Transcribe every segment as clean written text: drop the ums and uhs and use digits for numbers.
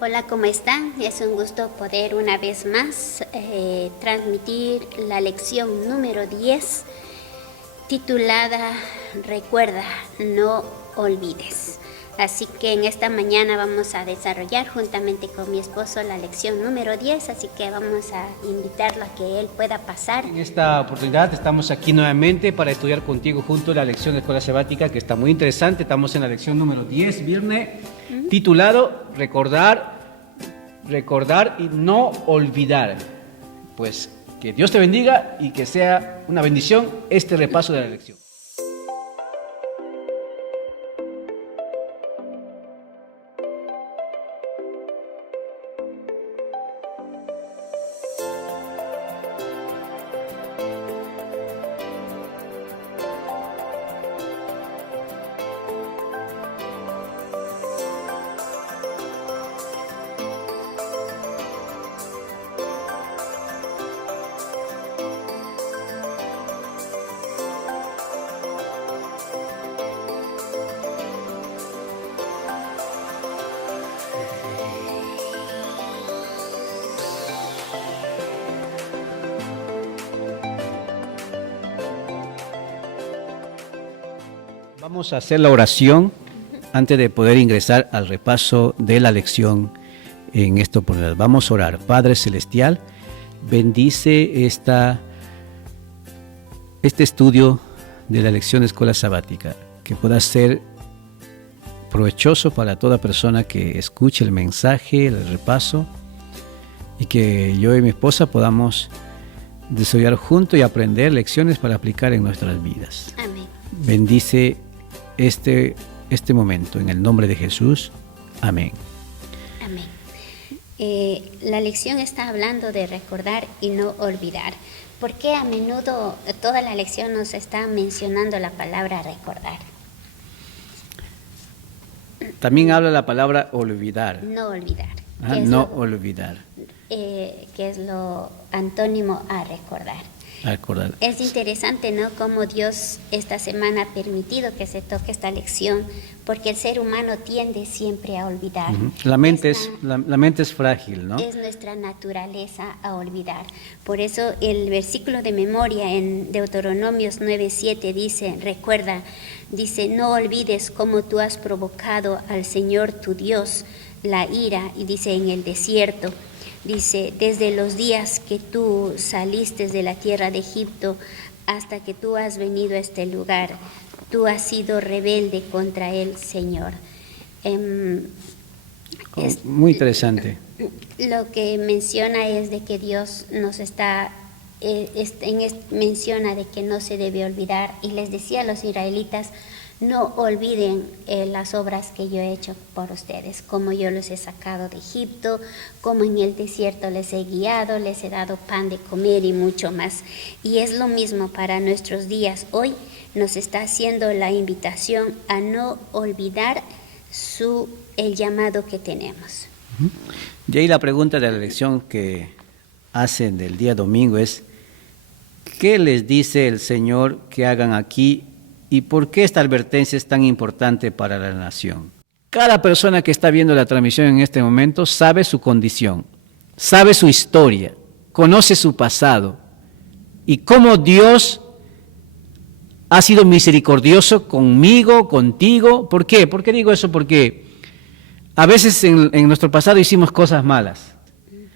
Hola, ¿cómo están? Es un gusto poder una vez más transmitir la lección número 10 titulada Recuerda, no olvides. Así que en esta mañana vamos a desarrollar juntamente con mi esposo la lección número 10, así que vamos a invitarlo a que él pueda pasar. En esta oportunidad estamos aquí nuevamente para estudiar contigo junto la lección de Escuela Sabática, que está muy interesante. Estamos en la lección número 10, viernes, titulado Recordar y no olvidar. Pues que Dios te bendiga y que sea una bendición este repaso de la lección. Vamos a hacer la oración antes de poder ingresar al repaso de la lección en esta oportunidad. Vamos a orar. Padre Celestial, bendice este estudio de la lección de Escuela Sabática, que pueda ser provechoso para toda persona que escuche el mensaje, el repaso, y que yo y mi esposa podamos desarrollar juntos y aprender lecciones para aplicar en nuestras vidas. Amén. Bendice este momento en el nombre de Jesús. Amén. Amén. La lección está hablando de recordar y no olvidar. ¿Por qué a menudo toda la lección nos está mencionando la palabra recordar? También habla la palabra olvidar. No olvidar. Olvidar. Que es lo antónimo a recordar. Acordar. Es interesante, ¿no?, cómo Dios esta semana ha permitido que se toque esta lección, porque el ser humano tiende siempre a olvidar. La mente es frágil, ¿no? Es nuestra naturaleza a olvidar. Por eso el versículo de memoria en Deuteronomios 9:7 dice, recuerda, dice, no olvides cómo tú has provocado al Señor tu Dios la ira, y dice en el desierto. Dice, desde los días que tú saliste de la tierra de Egipto hasta que tú has venido a este lugar, tú has sido rebelde contra el Señor. Muy interesante. Lo que menciona es de que Dios nos menciona de que no se debe olvidar, y les decía a los israelitas, no olviden las obras que yo he hecho por ustedes, como yo los he sacado de Egipto, como en el desierto les he guiado, les he dado pan de comer y mucho más. Y es lo mismo para nuestros días. Hoy nos está haciendo la invitación a no olvidar el llamado que tenemos. Y ahí la pregunta de la lección que hacen del día domingo es, ¿qué les dice el Señor que hagan aquí? ¿Y por qué esta advertencia es tan importante para la nación? Cada persona que está viendo la transmisión en este momento sabe su condición, sabe su historia, conoce su pasado y cómo Dios ha sido misericordioso conmigo, contigo. ¿Por qué? ¿Por qué digo eso? Porque a veces en nuestro pasado hicimos cosas malas.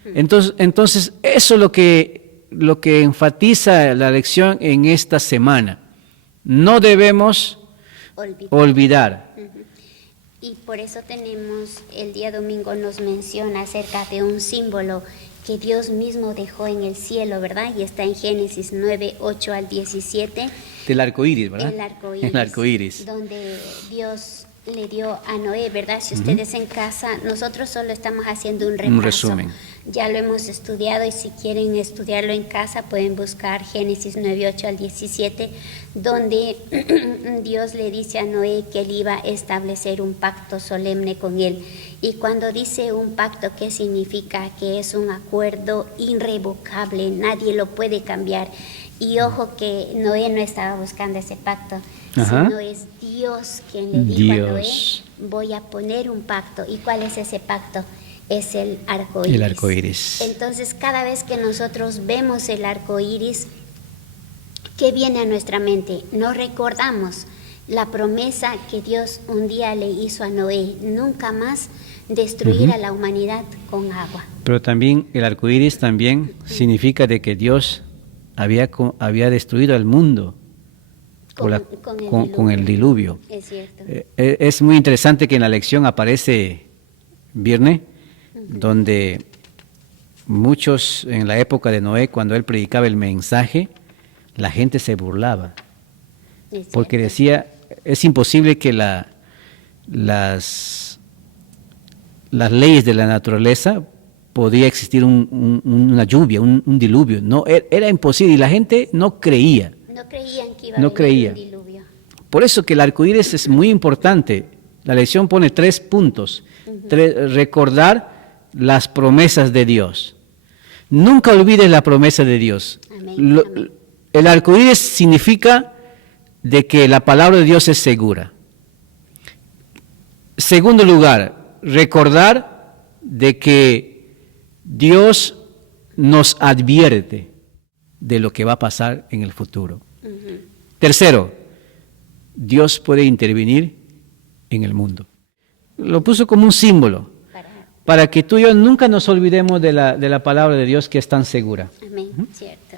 Entonces eso es lo que enfatiza la lección en esta semana. No debemos olvidar. Y por eso tenemos, el día domingo nos menciona acerca de un símbolo que Dios mismo dejó en el cielo, ¿verdad? Y está en Génesis 9:8-17. Del arco iris, ¿verdad? El arco iris. El donde Dios le dio a Noé, ¿verdad? Si ustedes en casa, nosotros solo estamos haciendo un repaso. Un resumen. Ya lo hemos estudiado, y si quieren estudiarlo en casa pueden buscar Génesis 9:8-17, donde Dios le dice a Noé que él iba a establecer un pacto solemne con él. Y cuando dice un pacto, ¿qué significa? Que es un acuerdo irrevocable, nadie lo puede cambiar. Y ojo que Noé no estaba buscando ese pacto, sino es Dios quien le dijo a Noé, voy a poner un pacto. ¿Y cuál es ese pacto? es el arco iris. El arco iris. Entonces, cada vez que nosotros vemos el arco iris, ¿qué viene a nuestra mente? Nos recordamos la promesa que Dios un día le hizo a Noé, nunca más destruir a la humanidad con agua. Pero también el arco iris también significa de que Dios había destruido al mundo con el diluvio. Es cierto. Es muy interesante que en la lección aparece Virne, donde muchos en la época de Noé, cuando él predicaba el mensaje, la gente se burlaba, porque decía, es imposible que las leyes de la naturaleza podía existir una lluvia, un diluvio. No, era imposible y la gente no creía. No creían que iba a venir un diluvio. Por eso que el arco iris es muy importante. La lección pone 3 puntos. Recordar las promesas de Dios. Nunca olvides la promesa de Dios. Amén. El arco iris significa de que la palabra de Dios es segura. Segundo lugar, recordar de que Dios nos advierte de lo que va a pasar en el futuro. Tercero, Dios puede intervenir en el mundo. Lo puso como un símbolo para que tú y yo nunca nos olvidemos de la palabra de Dios que es tan segura. Amén, cierto.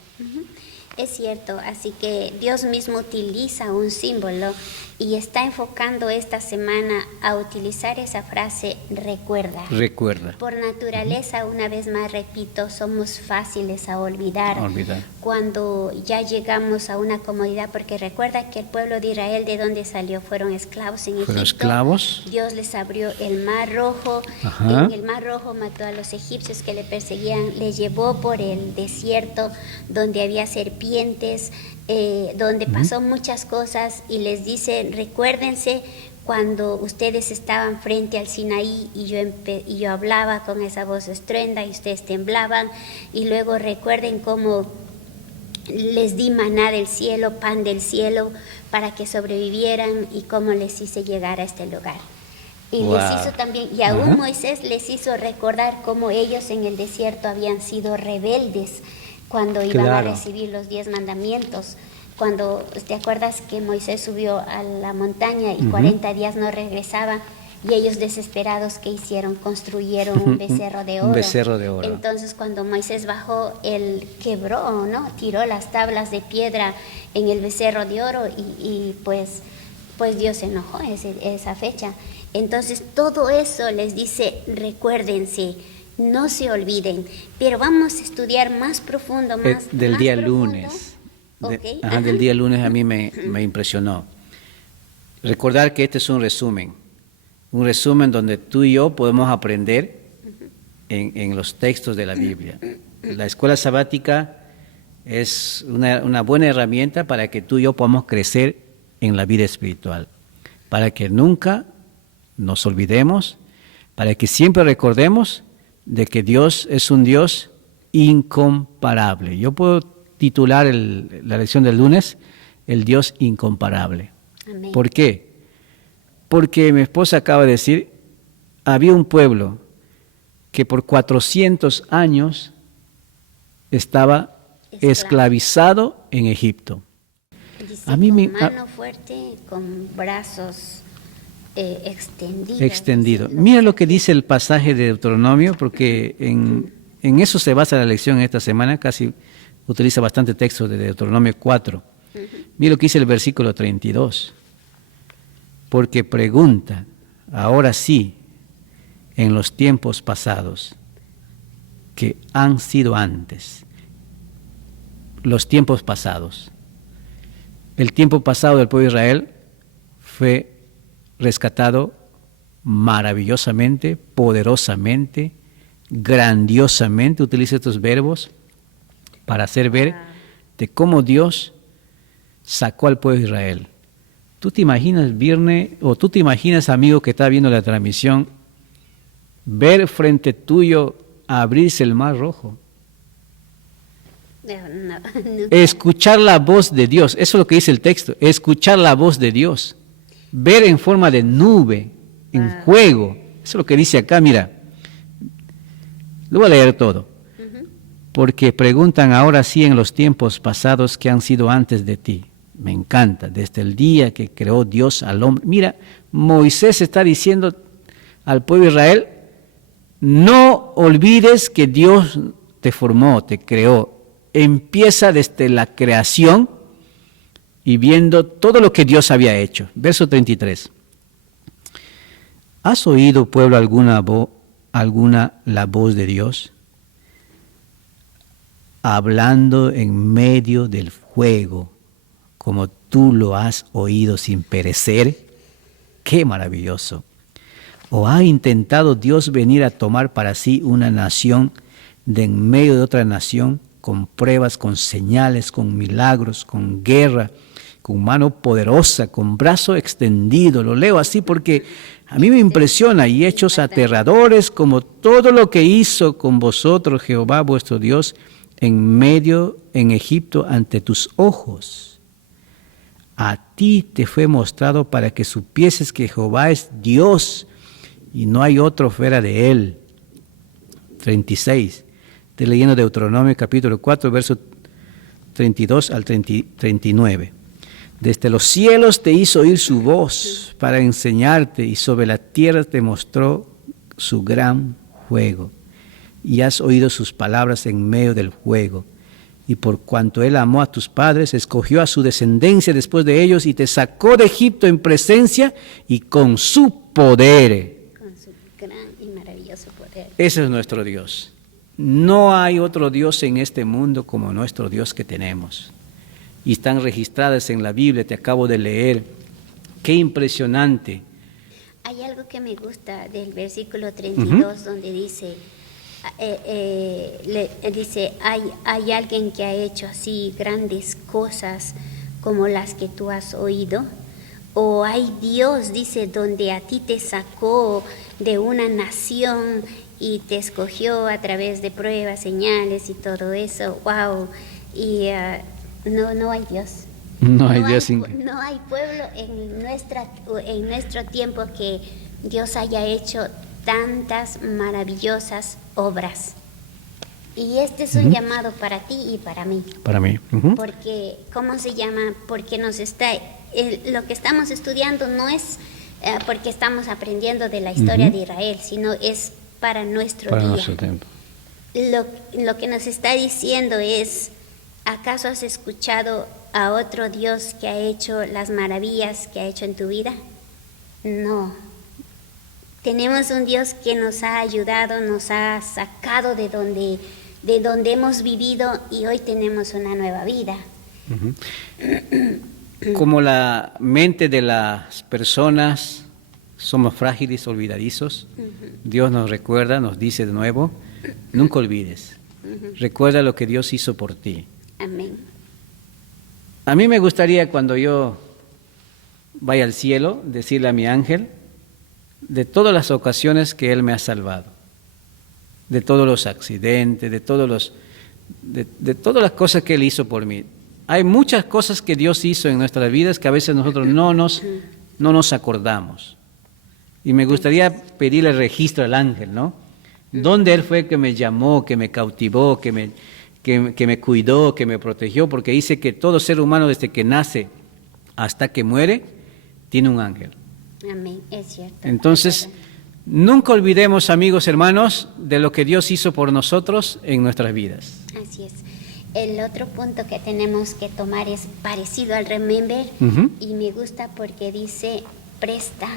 Es cierto, así que Dios mismo utiliza un símbolo y está enfocando esta semana a utilizar esa frase, recuerda. Recuerda. Por naturaleza, una vez más repito, somos fáciles a olvidar. Cuando ya llegamos a una comodidad, porque recuerda que el pueblo de Israel, ¿de dónde salió? Fueron esclavos en Egipto. Fueron esclavos. Dios les abrió el Mar Rojo. En el Mar Rojo mató a los egipcios que le perseguían, les llevó por el desierto donde había serpientes, donde pasó muchas cosas, y les dice, recuérdense cuando ustedes estaban frente al Sinaí y yo hablaba con esa voz estruenda y ustedes temblaban, y luego recuerden cómo les di maná del cielo, pan del cielo, para que sobrevivieran, y cómo les hice llegar a este lugar. Y les hizo también, y aún Moisés les hizo recordar cómo ellos en el desierto habían sido rebeldes cuando iban a recibir los 10 mandamientos. Cuando, ¿te acuerdas que Moisés subió a la montaña y 40 días no regresaba? Y ellos desesperados, ¿qué hicieron? Construyeron un becerro de oro. Un becerro de oro. Entonces cuando Moisés bajó, él quebró, ¿no? Tiró las tablas de piedra en el becerro de oro y pues Dios se enojó esa fecha. Entonces todo eso les dice, recuérdense, no se olviden, pero vamos a estudiar más profundo, del día lunes. Del día lunes a mí me impresionó. Recordar que este es un resumen donde tú y yo podemos aprender en los textos de la Biblia. La escuela sabática es una buena herramienta para que tú y yo podamos crecer en la vida espiritual, para que nunca nos olvidemos, para que siempre recordemos de que Dios es un Dios incomparable. Yo puedo titular la lección del lunes, el Dios incomparable. Amén. ¿Por qué? Porque mi esposa acaba de decir, había un pueblo que por 400 años estaba esclavizado en Egipto. Dice, con mano fuerte, con brazos extendidos. Mira lo que dice el pasaje de Deuteronomio, porque en eso se basa la lección esta semana, casi utiliza bastante texto de Deuteronomio 4. Mira lo que dice el versículo 32. Porque pregunta, ahora sí, en los tiempos pasados, que han sido antes, los tiempos pasados. El tiempo pasado del pueblo de Israel fue rescatado maravillosamente, poderosamente, grandiosamente, utiliza estos verbos para hacer ver de cómo Dios sacó al pueblo de Israel. ¿Tú te imaginas, Virne, o tú te imaginas, amigo que está viendo la transmisión, ver frente tuyo abrirse el Mar Rojo? No. Escuchar la voz de Dios, eso es lo que dice el texto, escuchar la voz de Dios, ver en forma de nube, en fuego, eso es lo que dice acá, mira, Lo voy a leer todo. Porque preguntan ahora sí en los tiempos pasados que han sido antes de ti. Me encanta, desde el día que creó Dios al hombre. Mira, Moisés está diciendo al pueblo de Israel, no olvides que Dios te formó, te creó. Empieza desde la creación y viendo todo lo que Dios había hecho. Verso 33. ¿Has oído, pueblo, alguna la voz de Dios? Hablando en medio del fuego, como tú lo has oído sin perecer. ¡Qué maravilloso! ¿O ha intentado Dios venir a tomar para sí una nación de en medio de otra nación, con pruebas, con señales, con milagros, con guerra, con mano poderosa, con brazo extendido? Lo leo así porque a mí me impresiona, y hechos aterradores como todo lo que hizo con vosotros Jehová vuestro Dios en Egipto ante tus ojos. A ti te fue mostrado para que supieses que Jehová es Dios y no hay otro fuera de él. 36. Estoy leyendo Deuteronomio capítulo 4, verso 32 al 39. Desde los cielos te hizo oír su voz para enseñarte, y sobre la tierra te mostró su gran fuego. Y has oído sus palabras en medio del fuego. Y por cuanto él amó a tus padres, escogió a su descendencia después de ellos y te sacó de Egipto en presencia y con su poder. Con su gran y maravilloso poder. Ese es nuestro Dios. No hay otro Dios en este mundo como nuestro Dios que tenemos. Y están registradas en la Biblia, te acabo de leer. Qué impresionante. Hay algo que me gusta del versículo 32 donde dice, hay alguien que ha hecho así grandes cosas como las que tú has oído. O hay Dios, dice, donde a ti te sacó de una nación y te escogió a través de pruebas, señales y todo eso. ¡Wow! Y no hay Dios. No hay Dios. No hay pueblo en nuestro tiempo que Dios haya hecho tantas maravillosas obras. Y este es un llamado para ti y para mí. Para mí. Porque, ¿cómo se llama? Porque lo que estamos estudiando no es porque estamos aprendiendo de la historia de Israel, sino es para nuestro día. Nuestro tiempo. Lo que nos está diciendo es, ¿acaso has escuchado a otro Dios que ha hecho las maravillas que ha hecho en tu vida? No. Tenemos un Dios que nos ha ayudado, nos ha sacado de donde hemos vivido y hoy tenemos una nueva vida. Como la mente de las personas somos frágiles, olvidadizos, Dios nos recuerda, nos dice de nuevo, nunca olvides, recuerda lo que Dios hizo por ti. Amén. A mí me gustaría, cuando yo vaya al cielo, decirle a mi ángel de todas las ocasiones que Él me ha salvado, de todos los accidentes, de todas las cosas que Él hizo por mí. Hay muchas cosas que Dios hizo en nuestras vidas que a veces nosotros no nos acordamos. Y me gustaría pedirle registro al ángel, ¿no? ¿Dónde Él fue que me llamó, que me cautivó, que me cuidó, que me protegió? Porque dice que todo ser humano desde que nace hasta que muere tiene un ángel. Amén, es cierto. Entonces, nunca olvidemos, amigos, hermanos, de lo que Dios hizo por nosotros en nuestras vidas. Así es. El otro punto que tenemos que tomar es parecido al remember, y me gusta porque dice presta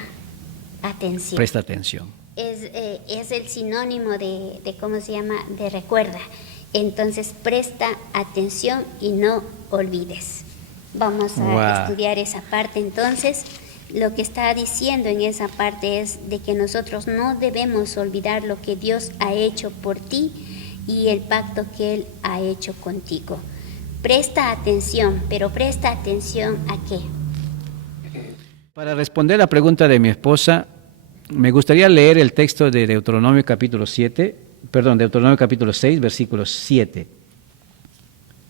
atención. Presta atención. Es el sinónimo de ¿cómo se llama? De recuerda. Entonces, presta atención y no olvides. Vamos a estudiar esa parte entonces. Lo que está diciendo en esa parte es de que nosotros no debemos olvidar lo que Dios ha hecho por ti y el pacto que Él ha hecho contigo. Presta atención, pero presta atención ¿a qué? Para responder la pregunta de mi esposa, me gustaría leer el texto de Deuteronomio capítulo 6, versículo 7,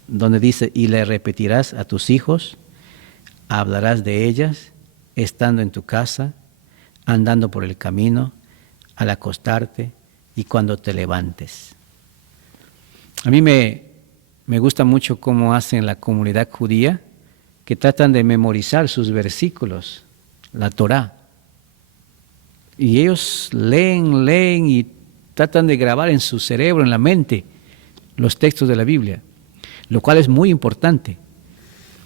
donde dice, y le repetirás a tus hijos, hablarás de ellas, estando en tu casa, andando por el camino, al acostarte y cuando te levantes. A mí me gusta mucho cómo hacen la comunidad judía, que tratan de memorizar sus versículos, la Torá. Y ellos leen y tratan de grabar en su cerebro, en la mente, los textos de la Biblia, lo cual es muy importante.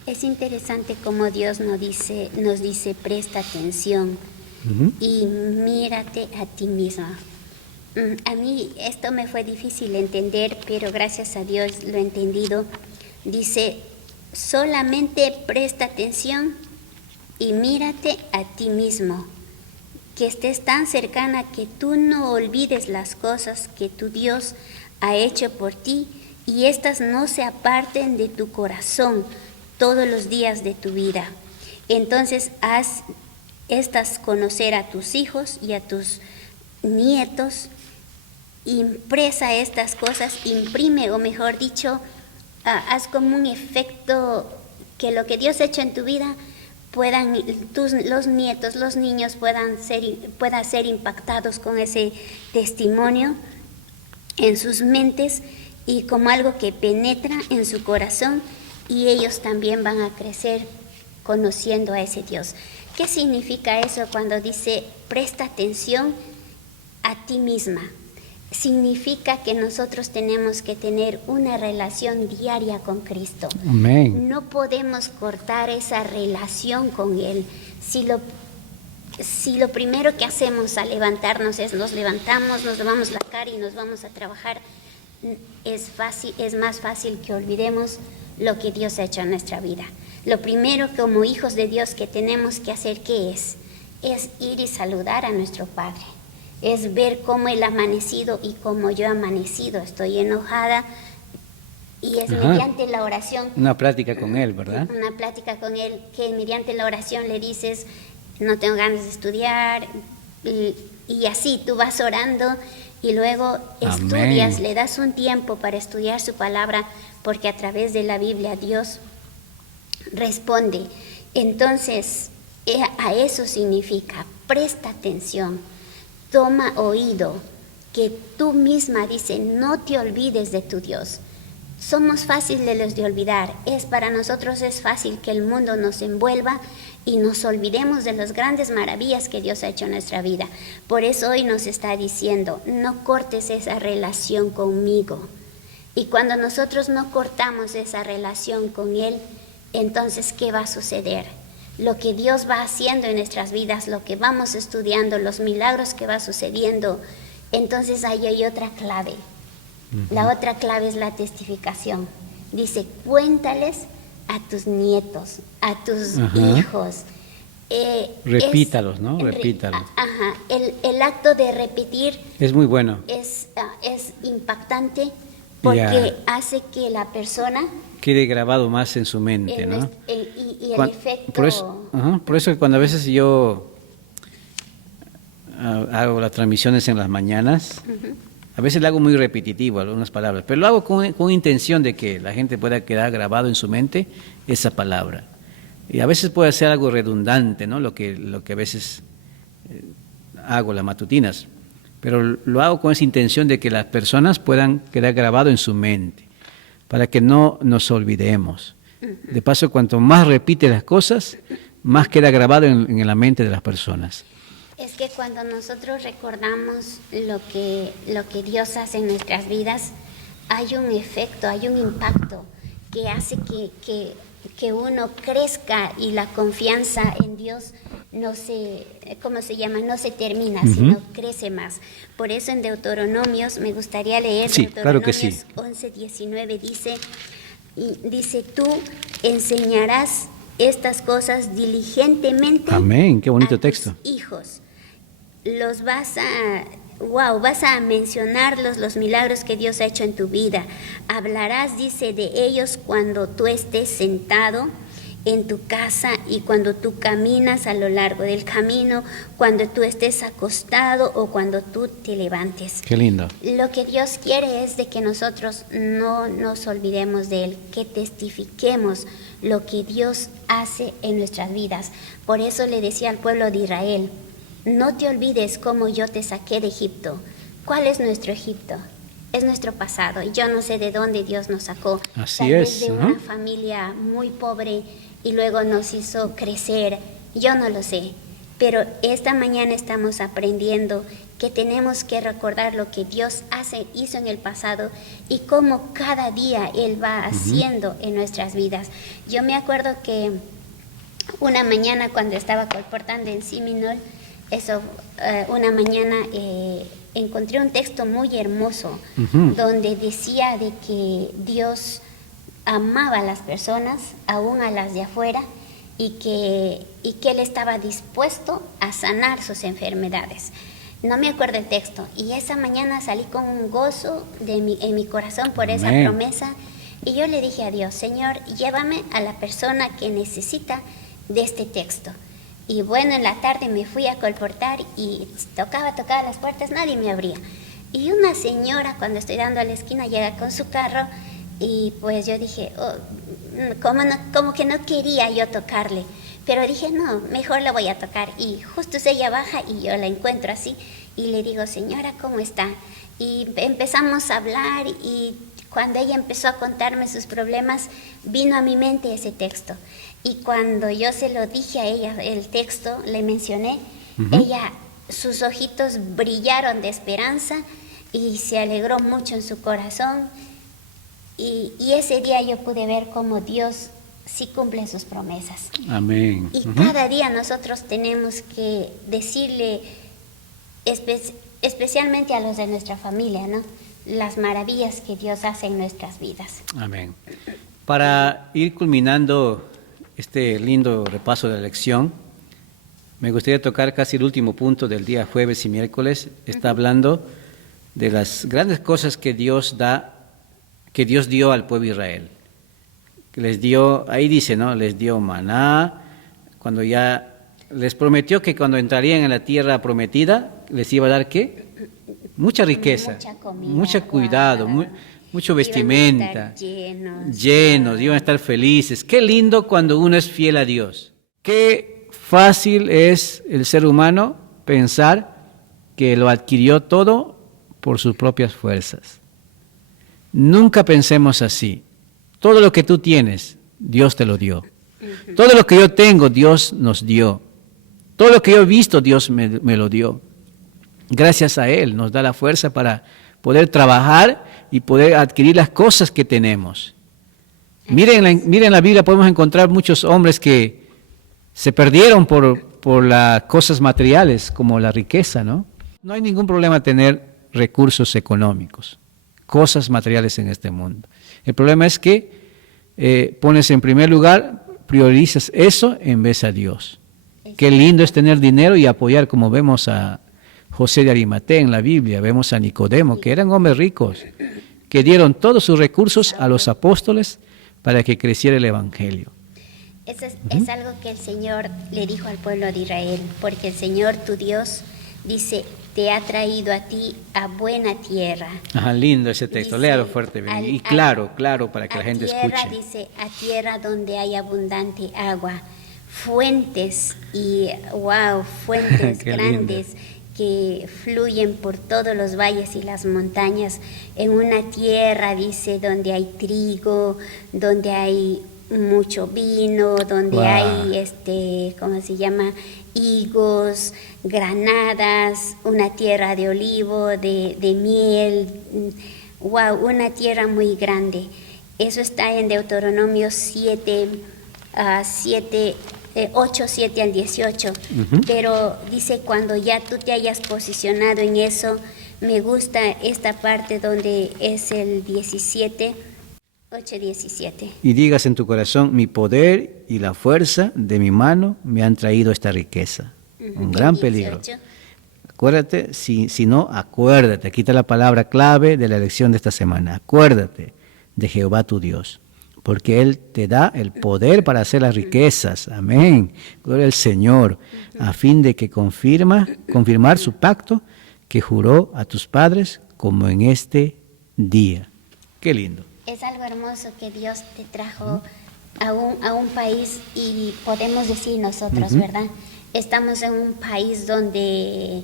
Es interesante cómo Dios nos dice presta atención y mírate a ti misma. A mí esto me fue difícil entender, pero gracias a Dios lo he entendido. Dice, solamente presta atención y mírate a ti mismo, que estés tan cercana que tú no olvides las cosas que tu Dios ha hecho por ti y éstas no se aparten de tu corazón todos los días de tu vida. Entonces haz estas conocer a tus hijos y a tus nietos, impresa estas cosas, imprime, o mejor dicho, haz como un efecto que lo que Dios ha hecho en tu vida los nietos, los niños puedan ser impactados con ese testimonio en sus mentes y como algo que penetra en su corazón, y ellos también van a crecer conociendo a ese Dios. ¿Qué significa eso cuando dice presta atención a ti misma? Significa que nosotros tenemos que tener una relación diaria con Cristo. Amén. No podemos cortar esa relación con Él. Si lo primero que hacemos al levantarnos es nos levantamos, nos lavamos la cara y nos vamos a trabajar, es más fácil que olvidemos lo que Dios ha hecho en nuestra vida. Lo primero como hijos de Dios que tenemos que hacer, ¿qué es? Es ir y saludar a nuestro Padre. Es ver cómo Él ha amanecido y cómo yo he amanecido. Estoy enojada y es mediante la oración. Una plática con Él, ¿verdad? Una plática con Él, que mediante la oración le dices, no tengo ganas de estudiar, y así tú vas orando y luego estudias, le das un tiempo para estudiar su palabra, porque a través de la Biblia Dios responde. Entonces, a eso significa, presta atención. Toma oído, que tú misma, dice, no te olvides de tu Dios. Somos fáciles de olvidar. Para nosotros es fácil que el mundo nos envuelva y nos olvidemos de las grandes maravillas que Dios ha hecho en nuestra vida. Por eso hoy nos está diciendo, no cortes esa relación conmigo. Y cuando nosotros no cortamos esa relación con Él, entonces, ¿qué va a suceder? Lo que Dios va haciendo en nuestras vidas, lo que vamos estudiando, los milagros que va sucediendo, entonces ahí hay otra clave. La otra clave es la testificación. Dice, cuéntales a tus nietos, a tus hijos. Repítalos, ¿no? Repítalos. El acto de repetir es muy bueno. Es impactante porque hace que la persona quede grabado más en su mente, ¿no? Y el efecto... Por eso cuando a veces yo hago las transmisiones en las mañanas, a veces lo hago muy repetitivo, algunas palabras, pero lo hago con intención de que la gente pueda quedar grabado en su mente esa palabra. Y a veces puede ser algo redundante, ¿no? Lo que a veces hago, las matutinas, pero lo hago con esa intención de que las personas puedan quedar grabado en su mente, para que no nos olvidemos. De paso, cuanto más repite las cosas, más queda grabado en la mente de las personas. Es que cuando nosotros recordamos lo que Dios hace en nuestras vidas, hay un efecto, hay un impacto que hace que uno crezca, y la confianza en Dios no se termina, sino crece más. Por eso en Deuteronomios, me gustaría leer, Deuteronomios 11:19 dice, tú enseñarás estas cosas diligentemente. Amén, qué bonito a texto. Tus hijos. Vas a mencionarlos, los milagros que Dios ha hecho en tu vida. Hablarás, dice, de ellos cuando tú estés sentado en tu casa y cuando tú caminas a lo largo del camino, cuando tú estés acostado o cuando tú te levantes. Qué lindo. Lo que Dios quiere es de que nosotros no nos olvidemos de Él, que testifiquemos lo que Dios hace en nuestras vidas. Por eso le decía al pueblo de Israel, no te olvides cómo yo te saqué de Egipto. ¿Cuál es nuestro Egipto? es nuestro pasado. Y yo no sé de dónde Dios nos sacó. Así Tal vez es, de ajá. una familia muy pobre y luego nos hizo crecer. Yo no lo sé. Pero esta mañana estamos aprendiendo que tenemos que recordar lo que Dios hizo en el pasado y cómo cada día Él va haciendo en nuestras vidas. Yo me acuerdo que una mañana cuando estaba colportando en Siminol, una mañana encontré un texto muy hermoso donde decía de que Dios amaba a las personas, aún a las de afuera, y que Él estaba dispuesto a sanar sus enfermedades. No me acuerdo el texto, y esa mañana salí con un gozo en mi corazón por esa Amén. promesa, y yo le dije a Dios, Señor, llévame a la persona que necesita de este texto. Y bueno, en la tarde me fui a colportar y tocaba las puertas, nadie me abría. Y una señora, cuando estoy dando a la esquina, llega con su carro y pues yo dije, como que no quería yo tocarle. Pero dije, no, mejor la voy a tocar. Y justo ella baja y yo la encuentro así y le digo, señora, ¿cómo está? Y empezamos a hablar y cuando ella empezó a contarme sus problemas, vino a mi mente ese texto. Y cuando yo se lo dije a ella, el texto, le mencioné, ella, sus ojitos brillaron de esperanza y se alegró mucho en su corazón. Y ese día yo pude ver cómo Dios sí cumple sus promesas. Amén. Y cada día nosotros tenemos que decirle, especialmente a los de nuestra familia, ¿no?, las maravillas que Dios hace en nuestras vidas. Amén. Para ir culminando este lindo repaso de la lección, me gustaría tocar casi el último punto del día jueves y miércoles. Está hablando de las grandes cosas que Dios dio al pueblo de Israel. Les dio, ahí dice, ¿no?, les dio maná, cuando ya les prometió que cuando entrarían en la tierra prometida, les iba a dar, ¿qué? Mucha riqueza, Mucha comida, mucho cuidado, mucho vestimenta, Iban a estar llenos, iban a estar felices. Qué lindo cuando uno es fiel a Dios. Qué fácil es el ser humano pensar que lo adquirió todo por sus propias fuerzas. Nunca pensemos así. Todo lo que tú tienes, Dios te lo dio. Todo lo que yo tengo, Dios nos dio. Todo lo que yo he visto, Dios me lo dio. Gracias a Él nos da la fuerza para poder trabajar y poder adquirir las cosas que tenemos. Miren la Biblia, podemos encontrar muchos hombres que se perdieron por las cosas materiales, como la riqueza, ¿no? No hay ningún problema tener recursos económicos, cosas materiales en este mundo. El problema es que pones en primer lugar, priorizas eso en vez a Dios. Qué lindo es tener dinero y apoyar, como vemos a José de Arimatea en la Biblia, vemos a Nicodemo, que eran hombres ricos, que dieron todos sus recursos a los apóstoles para que creciera el Evangelio. Eso es algo que el Señor le dijo al pueblo de Israel, porque el Señor tu Dios dice, te ha traído a ti a buena tierra. Ajá, lindo ese texto, Dice, léalo fuerte y claro, para que la gente escuche. Dice, a tierra donde hay abundante agua, fuentes fuentes Qué grandes lindo. Que fluyen por todos los valles y las montañas, en una tierra, dice, donde hay trigo, donde hay mucho vino, donde hay, ¿cómo se llama?, higos, granadas, una tierra de olivo, de miel, una tierra muy grande. Eso está en Deuteronomio 8, 7 al 18, pero dice, cuando ya tú te hayas posicionado en eso, me gusta esta parte donde es el 17, 8, 17. Y digas en tu corazón, mi poder y la fuerza de mi mano me han traído esta riqueza. Un gran peligro. 18. Acuérdate, si no, acuérdate, aquí está la palabra clave de la lección de esta semana. Acuérdate de Jehová tu Dios, porque Él te da el poder para hacer las riquezas. Amén. Gloria al Señor, a fin de que confirmar su pacto que juró a tus padres como en este día. Qué lindo. Es algo hermoso que Dios te trajo a un país y podemos decir nosotros, ¿verdad? Estamos en un país donde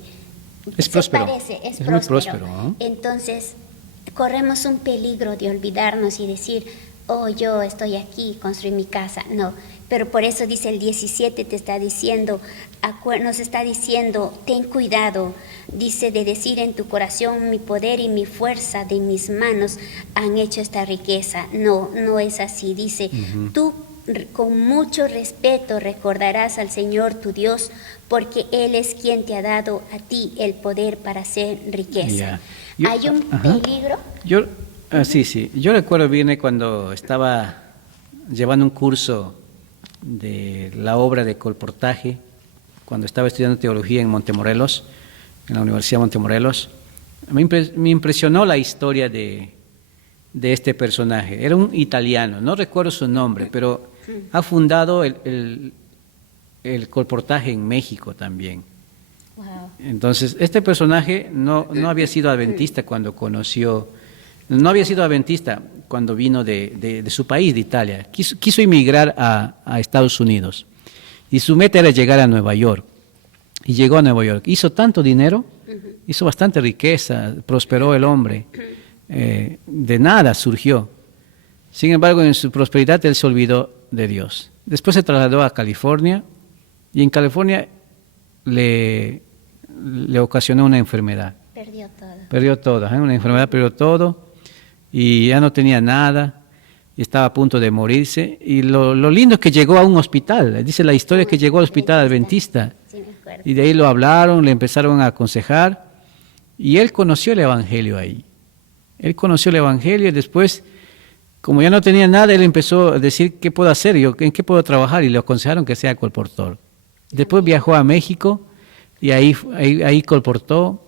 es próspero. es muy próspero, ¿no? Entonces, corremos un peligro de olvidarnos y decir, oh, yo estoy aquí, construí mi casa. No, pero por eso dice el 17, te está diciendo, nos está diciendo, ten cuidado, dice, de decir en tu corazón, mi poder y mi fuerza de mis manos han hecho esta riqueza. No, no es así. Dice, tú con mucho respeto recordarás al Señor tu Dios, porque Él es quien te ha dado a ti el poder para hacer riqueza. ¿Hay un peligro? Sí. Yo recuerdo bien cuando estaba llevando un curso de la obra de colportaje, cuando estaba estudiando teología en Montemorelos, en la Universidad de Montemorelos. Me impresionó la historia de este personaje. Era un italiano, no recuerdo su nombre, pero ha fundado el colportaje en México también. Wow. Entonces, este personaje no había sido adventista no había sido adventista cuando vino de su país, de Italia. Quiso emigrar a Estados Unidos y su meta era llegar a Nueva York. Y llegó a Nueva York. Hizo tanto dinero, hizo bastante riqueza, prosperó el hombre. De nada surgió. Sin embargo, en su prosperidad él se olvidó de Dios. Después se trasladó a California y en California le ocasionó una enfermedad. Perdió todo, una enfermedad, perdió todo y ya no tenía nada y estaba a punto de morirse. Y lo lindo es que llegó a un hospital. Dice la historia que llegó al hospital adventista y de ahí lo hablaron, le empezaron a aconsejar y él conoció el evangelio ahí. Él conoció el evangelio y después, como ya no tenía nada, él empezó a decir, ¿qué puedo hacer? ¿En qué puedo trabajar? Y le aconsejaron que sea colportor. Después viajó a México y ahí colportó.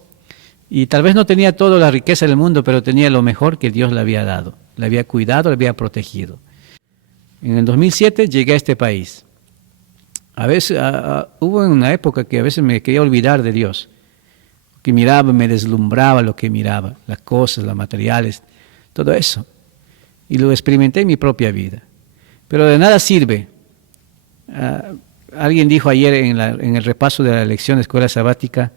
Y tal vez no tenía toda la riqueza del mundo, pero tenía lo mejor que Dios le había dado. Le había cuidado, le había protegido. En el 2007 llegué a este país. A veces hubo una época que a veces me quería olvidar de Dios. Que miraba, me deslumbraba lo que miraba, las cosas, los materiales, todo eso. Y lo experimenté en mi propia vida. Pero de nada sirve. Alguien dijo ayer en el repaso de la lección de escuela sabática,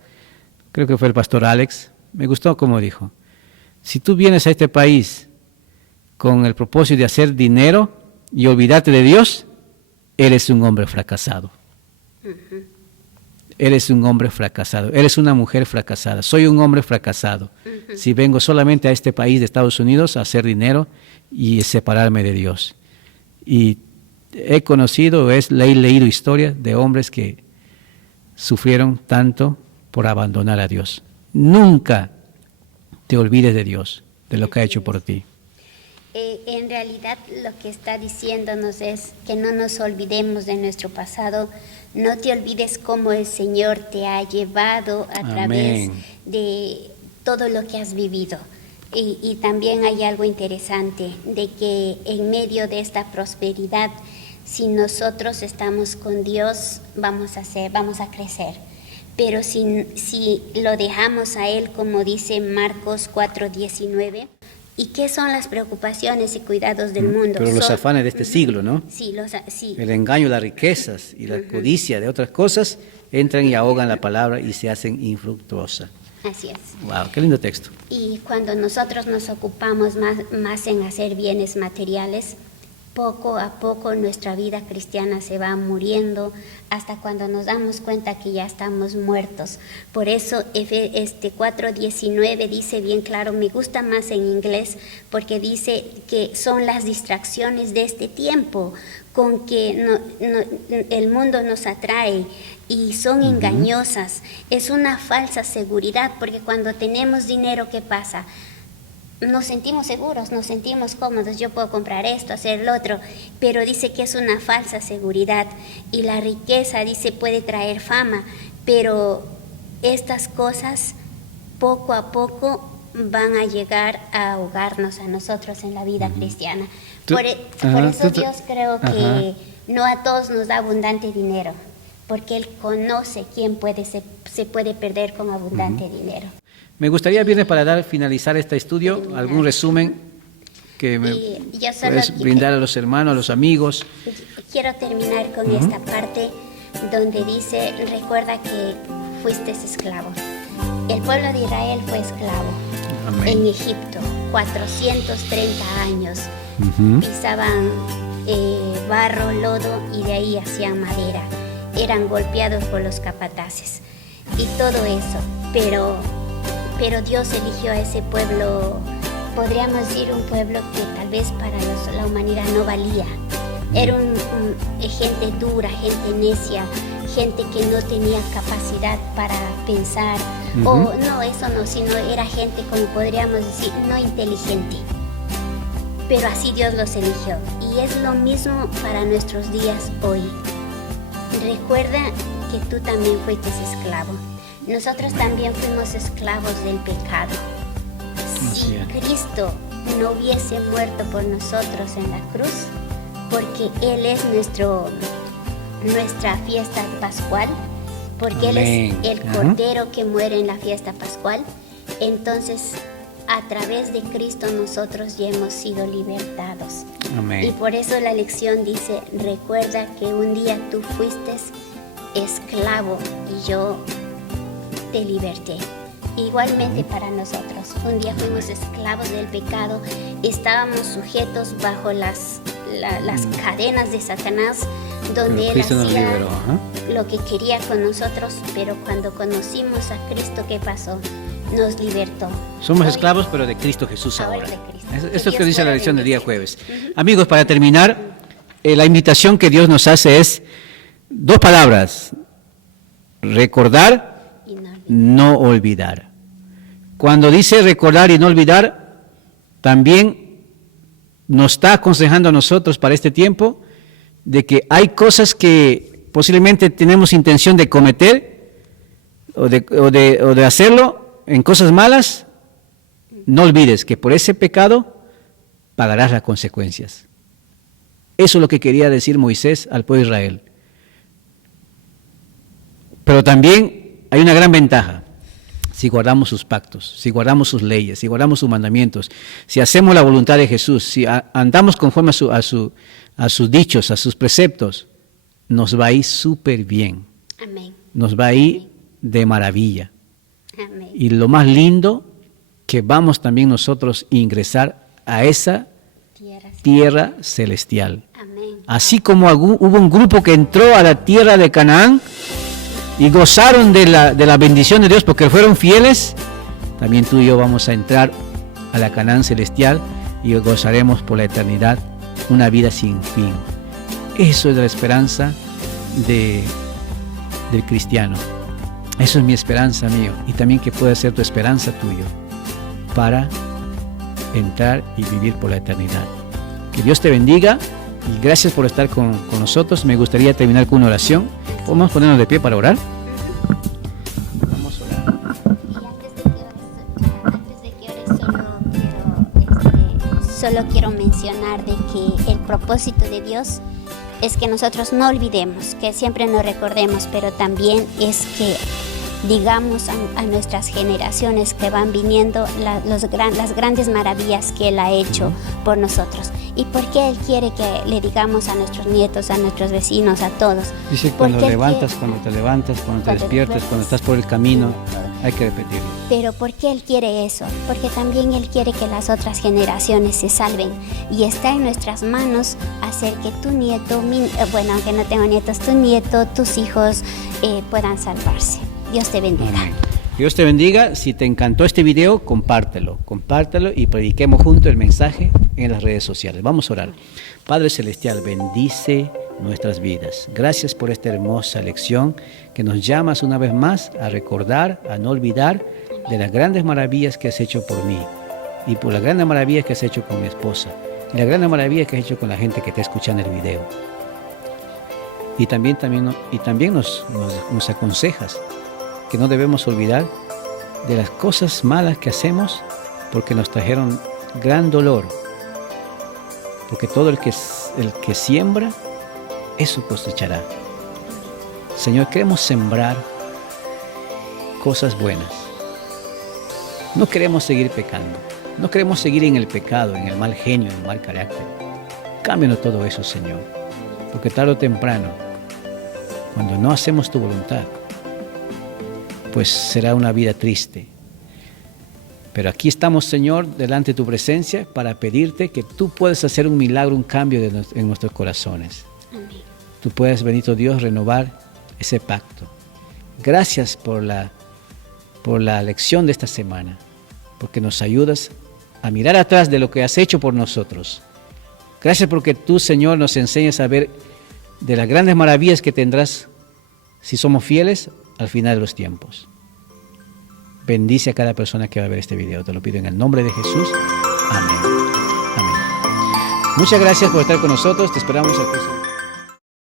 creo que fue el pastor Alex, me gustó como dijo, si tú vienes a este país con el propósito de hacer dinero y olvidarte de Dios, eres un hombre fracasado. Eres un hombre fracasado, eres una mujer fracasada, soy un hombre fracasado. Si vengo solamente a este país de Estados Unidos a hacer dinero y separarme de Dios. Y he leído historias de hombres que sufrieron tanto por abandonar a Dios. Nunca te olvides de Dios, de lo que ha hecho por ti. En realidad lo que está diciéndonos es que no nos olvidemos de nuestro pasado, no te olvides cómo el Señor te ha llevado a través de todo lo que has vivido. Y también hay algo interesante, de que en medio de esta prosperidad, si nosotros estamos con Dios, vamos a crecer. Pero si lo dejamos a Él, como dice Marcos 4:19, ¿y qué son las preocupaciones y cuidados del mundo? Pero los afanes de este siglo, ¿no? Sí, sí. El engaño, las riquezas y la codicia de otras cosas entran y ahogan la palabra y se hacen infructuosa. Así es. Wow, qué lindo texto. Y cuando nosotros nos ocupamos más en hacer bienes materiales, poco a poco nuestra vida cristiana se va muriendo hasta cuando nos damos cuenta que ya estamos muertos. Por eso 4:19 dice bien claro, me gusta más en inglés porque dice que son las distracciones de este tiempo con que el mundo nos atrae y son engañosas. Es una falsa seguridad porque cuando tenemos dinero, ¿qué pasa? Nos sentimos seguros, nos sentimos cómodos, yo puedo comprar esto, hacer lo otro, pero dice que es una falsa seguridad y la riqueza, dice, puede traer fama, pero estas cosas poco a poco van a llegar a ahogarnos a nosotros en la vida cristiana. Por eso Dios creo que no a todos nos da abundante dinero, porque Él conoce quién se puede perder con abundante dinero. Me gustaría, Viernes, para finalizar este estudio, algún resumen que me puedes brindar a los hermanos, a los amigos. Quiero terminar con esta parte donde dice, recuerda que fuiste esclavo. El pueblo de Israel fue esclavo en Egipto. 430 años. Ujú. Pisaban barro, lodo y de ahí hacían madera. Eran golpeados por los capataces y todo eso. Pero Dios eligió a ese pueblo, podríamos decir un pueblo que tal vez para la humanidad no valía. Era gente dura, gente necia, gente que no tenía capacidad para pensar. Ujú. O no, eso no, sino era gente, como podríamos decir, no inteligente. Pero así Dios los eligió. Y es lo mismo para nuestros días hoy. Recuerda que tú también fuiste esclavo. Nosotros también fuimos esclavos del pecado. Así Si es. Cristo no hubiese muerto por nosotros en la cruz, porque Él es nuestra fiesta pascual, porque Él Amén. es el Ajá. Cordero que muere en la fiesta pascual, entonces a través de Cristo nosotros ya hemos sido libertados. Y Amén. por eso la lección dice, recuerda que un día tú fuiste esclavo y yo te liberté. Igualmente para nosotros, un día fuimos esclavos del pecado, estábamos sujetos bajo las cadenas de Satanás, donde Pero él Cristo nos hacía liberó. Ajá. lo que quería con nosotros, pero cuando conocimos a Cristo, ¿qué pasó? Nos libertó. Somos Hoy- esclavos, pero de Cristo Jesús ahora. Ahora de Cristo. Eso Que es lo que Dios dice la pueda lección del día bendecir. jueves. Amigos, para terminar, la invitación que Dios nos hace es dos palabras: recordar, Y no olvidar. no olvidar. Cuando dice recordar y no olvidar, también nos está aconsejando a nosotros para este tiempo de que hay cosas que posiblemente tenemos intención de cometer o de hacerlo en cosas malas. No olvides que por ese pecado pagarás las consecuencias. Eso es lo que quería decir Moisés al pueblo de Israel. Pero también hay una gran ventaja. Si guardamos sus pactos, si guardamos sus leyes, si guardamos sus mandamientos, si hacemos la voluntad de Jesús, si andamos conforme a sus dichos, a sus preceptos, nos va a ir súper bien. Amén. Nos va a ir de maravilla. Amén. Y lo más lindo, que vamos también nosotros a ingresar a esa Tierra. tierra celestial. Amén. Así como hubo un grupo que entró a la tierra de Canaán y gozaron de la bendición de Dios porque fueron fieles, también tú y yo vamos a entrar a la Canaán celestial y gozaremos por la eternidad una vida sin fin. Eso es la esperanza del cristiano. Eso es mi esperanza mío y también que pueda ser tu esperanza tuyo para entrar y vivir por la eternidad. Que Dios te bendiga y gracias por estar con nosotros. Me gustaría terminar con una oración. ¿Podemos ponernos de pie para orar? Vamos a orar. Y antes de que ores, solo quiero mencionar de que el propósito de Dios es que nosotros no olvidemos, que siempre nos recordemos, pero también es que digamos a nuestras generaciones que van viniendo las grandes maravillas que Él ha hecho por nosotros. ¿Y por qué Él quiere que le digamos a nuestros nietos, a nuestros vecinos, a todos? Dice cuando Porque Él levantas, quiere- cuando te levantas, cuando te Cuando despiertas, duermes. cuando estás por el camino, hay que repetirlo. Pero ¿por qué Él quiere eso? Porque también Él quiere que las otras generaciones se salven. Y está en nuestras manos hacer que tu nieto, bueno, aunque no tengo nietos, tu nieto, tus hijos puedan salvarse. Dios te bendiga. Amén. Dios te bendiga. Si te encantó este video, compártelo y prediquemos juntos el mensaje en las redes sociales. Vamos a orar. Padre Celestial, bendice nuestras vidas. Gracias por esta hermosa lección que nos llamas una vez más a recordar, a no olvidar de las grandes maravillas que has hecho por mí y por las grandes maravillas que has hecho con mi esposa y las grandes maravillas que has hecho con la gente que te escucha en el video. Y también nos aconsejas que no debemos olvidar de las cosas malas que hacemos porque nos trajeron gran dolor. Porque todo el que siembra, eso cosechará. Señor, queremos sembrar cosas buenas. No queremos seguir pecando. No queremos seguir en el pecado, en el mal genio, en el mal carácter. Cámbianos todo eso, Señor. Porque tarde o temprano, cuando no hacemos tu voluntad, pues será una vida triste. Pero aquí estamos, Señor, delante de tu presencia para pedirte que tú puedes hacer un milagro, un cambio en nuestros corazones. Amén. Tú puedes, bendito Dios, renovar ese pacto. Gracias por la lección de esta semana, porque nos ayudas a mirar atrás de lo que has hecho por nosotros. Gracias porque tú, Señor, nos enseñas a ver de las grandes maravillas que tendrás si somos fieles al final de los tiempos. Bendice a cada persona que va a ver este video. Te lo pido en el nombre de Jesús. Amén. Amén. Muchas gracias por estar con nosotros. Te esperamos el próximo.